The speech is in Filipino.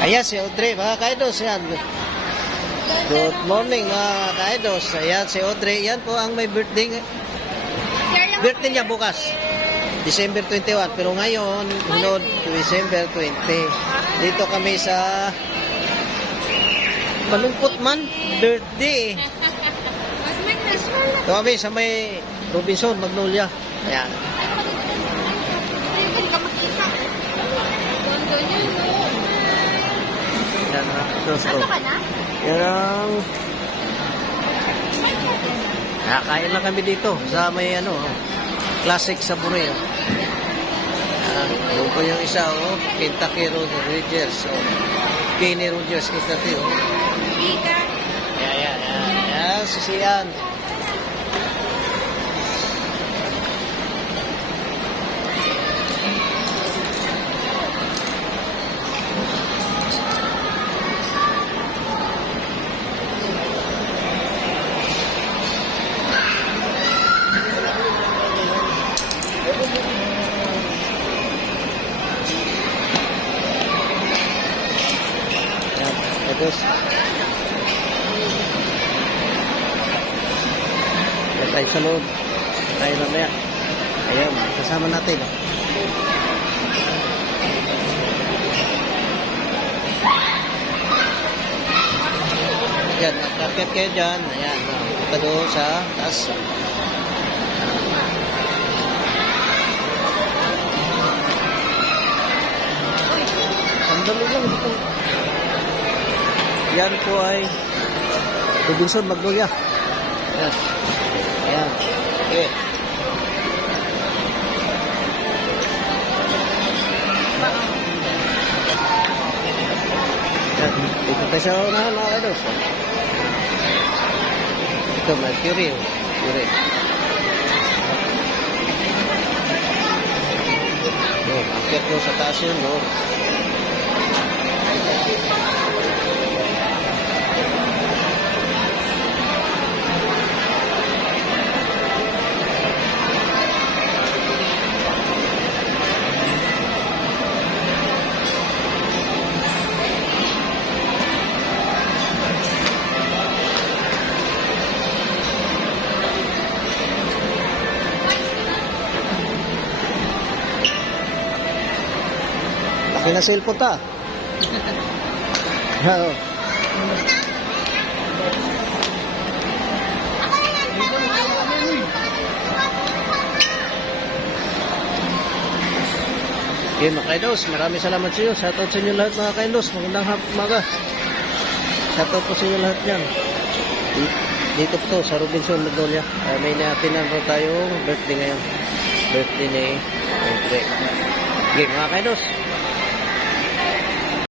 Ayan si Audrey, mga kaidos. Yan. Good morning mga kaidos. Ayan si Audrey. Yan po ang may birthday. Birthday niya bukas. December 21. Pero ngayon, Lord, December 20. Dito kami sa malungkot man. Birthday. Ito kami sa may Robinson, Magnolia. Ayan. Yan ang close ko. Yan ang nakakain lang kami dito sa may ano, classic sa Boreo. Doon po yung isa, Kentucky Road Rogers. Kenny Rogers, Kentucky. Yan, sisiyan. Terus tayo sa loob tayo mamaya. Ayan, kasama natin yan, nakakit kayo dyan. Ayan, punta doon sa taas. Sandali lang dito. Yan po ay Robinson, Magnolia. Ayan. Ayan. Okay. Ayan. Dito tayo sa unahan mga kaidos. Ito, Mercury. Mercury. Akit mo sa taas yun, no? Laki na cellphone ta. Oo. Okay mga kaidos, maraming salamat sa inyo. Shoutout sa inyo lahat mga kaidos. Magandang umaga. Shoutout po sa inyo lahat yan. Dito po sa Robinson, Magnolia. May naatinan po tayong birthday ngayon. Birthday ni Andre. Okay mga kaidos.